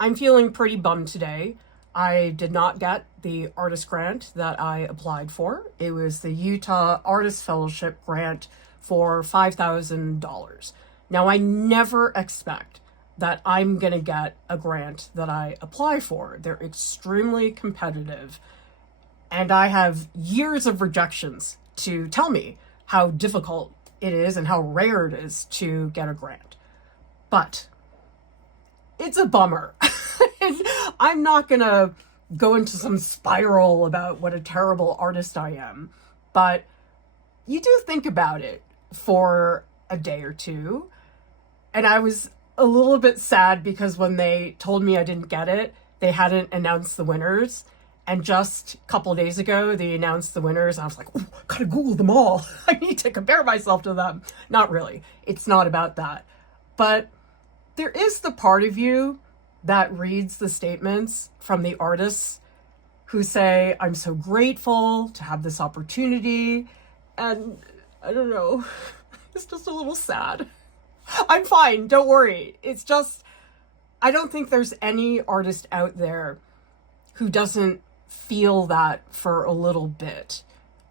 I'm feeling pretty bummed today. I did not get the artist grant that I applied for. It was the Utah Artist Fellowship grant for $5,000. Now, I never expect that I'm going to get a grant that I apply for. They're extremely competitive, and I have years of rejections to tell me how difficult it is and how rare it is to get a grant. But it's a bummer. I'm not going to go into some spiral about what a terrible artist I am, but you do think about it for a day or two. And I was a little bit sad because when they told me I didn't get it, they hadn't announced the winners. And just a couple of days ago, they announced the winners. I was like, oh, I gotta Google them all. I need to compare myself to them. Not really. It's not about that. But there is the part of you that reads the statements from the artists who say, I'm so grateful to have this opportunity. And I don't know, it's just a little sad. I'm fine, don't worry. It's just, I don't think there's any artist out there who doesn't feel that for a little bit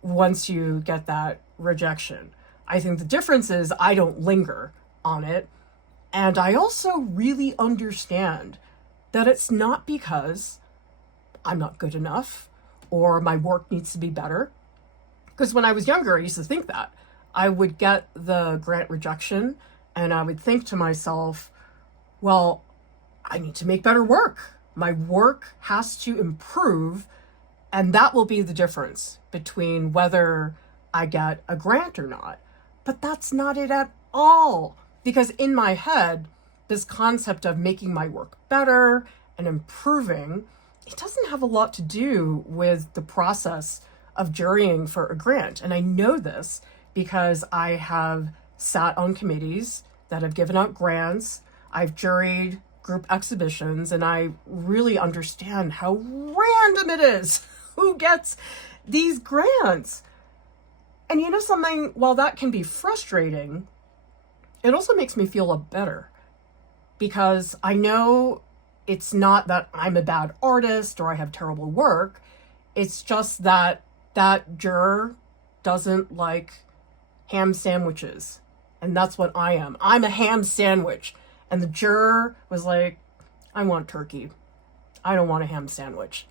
once you get that rejection. I think the difference is I don't linger on it. And I also really understand that it's not because I'm not good enough or my work needs to be better. Because when I was younger, I used to think that. I would get the grant rejection and I would think to myself, well, I need to make better work. My work has to improve, and that will be the difference between whether I get a grant or not. But that's not it at all. Because in my head, this concept of making my work better and improving, it doesn't have a lot to do with the process of jurying for a grant. And I know this because I have sat on committees that have given out grants. I've juried group exhibitions, and I really understand how random it is who gets these grants. And you know something, while that can be frustrating, it also makes me feel a lot better because I know it's not that I'm a bad artist or I have terrible work. It's just that that juror doesn't like ham sandwiches. And that's what I am. I'm a ham sandwich. And the juror was like, I want turkey. I don't want a ham sandwich.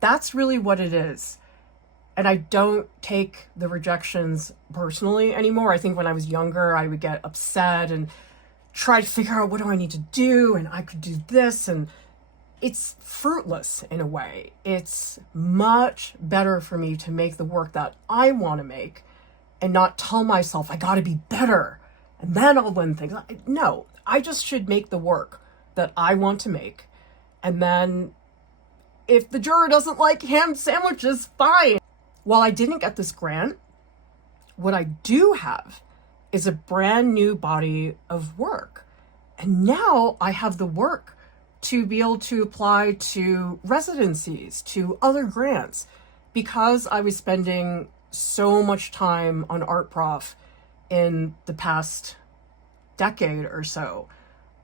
That's really what it is. And I don't take the rejections personally anymore. I think when I was younger, I would get upset and try to figure out what do I need to do, and I could do this, and it's fruitless in a way. It's much better for me to make the work that I want to make and not tell myself I got to be better and then I'll win things. No, I just should make the work that I want to make. And then if the juror doesn't like ham sandwiches, fine. While I didn't get this grant, what I do have is a brand new body of work. And now I have the work to be able to apply to residencies, to other grants, because I was spending so much time on Art Prof in the past decade or so.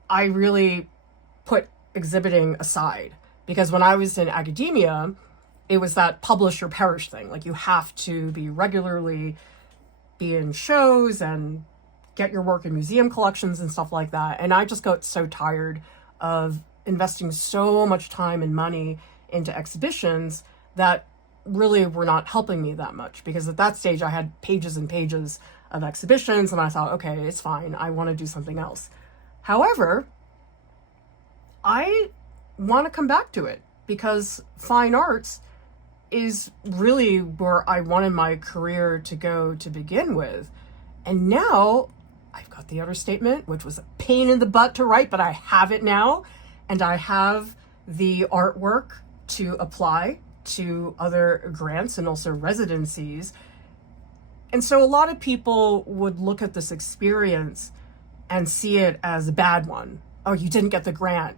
I really put exhibiting aside because when I was in academia, it was that publish or perish thing. Like you have to be regularly be in shows and get your work in museum collections and stuff like that. And I just got so tired of investing so much time and money into exhibitions that really were not helping me that much, because at that stage I had pages and pages of exhibitions and I thought, okay, it's fine. I want to do something else. However, I want to come back to it because fine arts is really where I wanted my career to go to begin with. And now I've got the other statement, which was a pain in the butt to write, but I have it now. And I have the artwork to apply to other grants and also residencies. And so a lot of people would look at this experience and see it as a bad one. Oh, you didn't get the grant.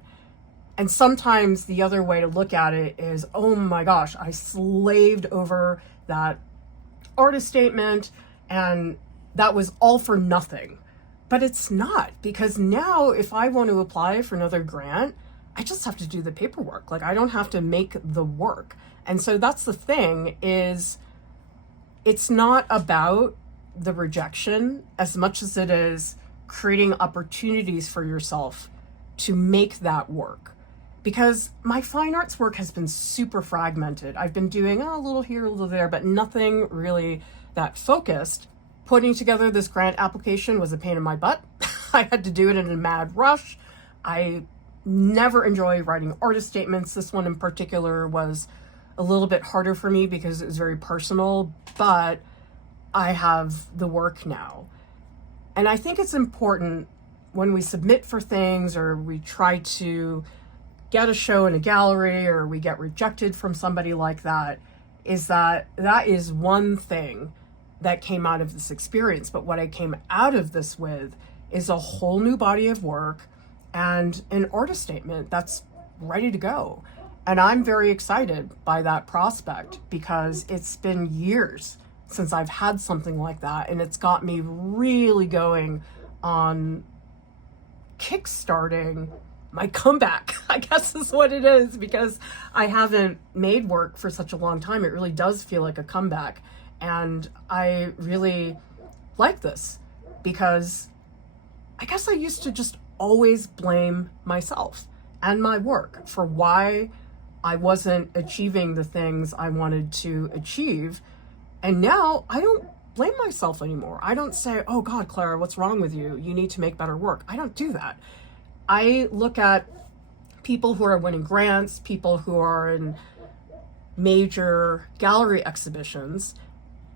And sometimes the other way to look at it is, oh my gosh, I slaved over that artist statement and that was all for nothing. But it's not, because now if I want to apply for another grant, I just have to do the paperwork. Like, I don't have to make the work. And so that's the thing, is it's not about the rejection as much as it is creating opportunities for yourself to make that work. Because my fine arts work has been super fragmented. I've been doing a little here, a little there, but nothing really that focused. Putting together this grant application was a pain in my butt. I had to do it in a mad rush. I never enjoy writing artist statements. This one in particular was a little bit harder for me because it was very personal, but I have the work now. And I think it's important when we submit for things, or we try to get a show in a gallery, or we get rejected from somebody like that, is that is one thing that came out of this experience. But what I came out of this with is a whole new body of work and an artist statement that's ready to go. And I'm very excited by that prospect, because it's been years since I've had something like that, and it's got me really going on kickstarting my comeback, I guess is what it is, because I haven't made work for such a long time. It really does feel like a comeback. And I really like this, because I guess I used to just always blame myself and my work for why I wasn't achieving the things I wanted to achieve. And now I don't blame myself anymore. I don't say, oh God, Clara, what's wrong with you? You need to make better work. I don't do that. I look at people who are winning grants, people who are in major gallery exhibitions,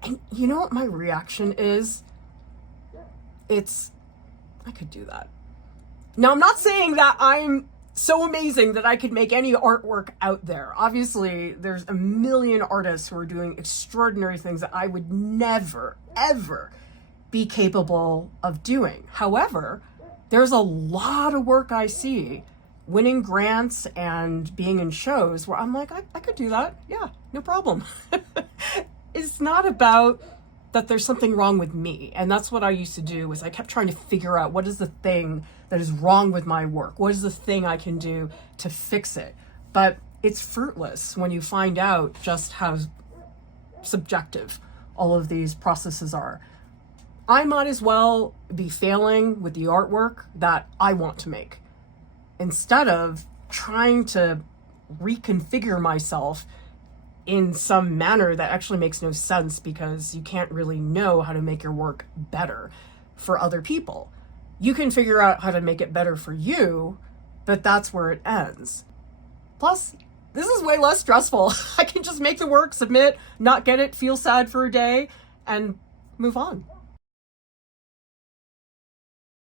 and you know what my reaction is? I could do that. Now, I'm not saying that I'm so amazing that I could make any artwork out there. Obviously, there's a million artists who are doing extraordinary things that I would never, ever be capable of doing. However, there's a lot of work I see winning grants and being in shows where I'm like, I could do that. Yeah, no problem. It's not about that there's something wrong with me. And that's what I used to do, is I kept trying to figure out what is the thing that is wrong with my work? What is the thing I can do to fix it? But it's fruitless when you find out just how subjective all of these processes are. I might as well be failing with the artwork that I want to make, instead of trying to reconfigure myself in some manner that actually makes no sense, because you can't really know how to make your work better for other people. You can figure out how to make it better for you, but that's where it ends. Plus, this is way less stressful. I can just make the work, submit, not get it, feel sad for a day, and move on.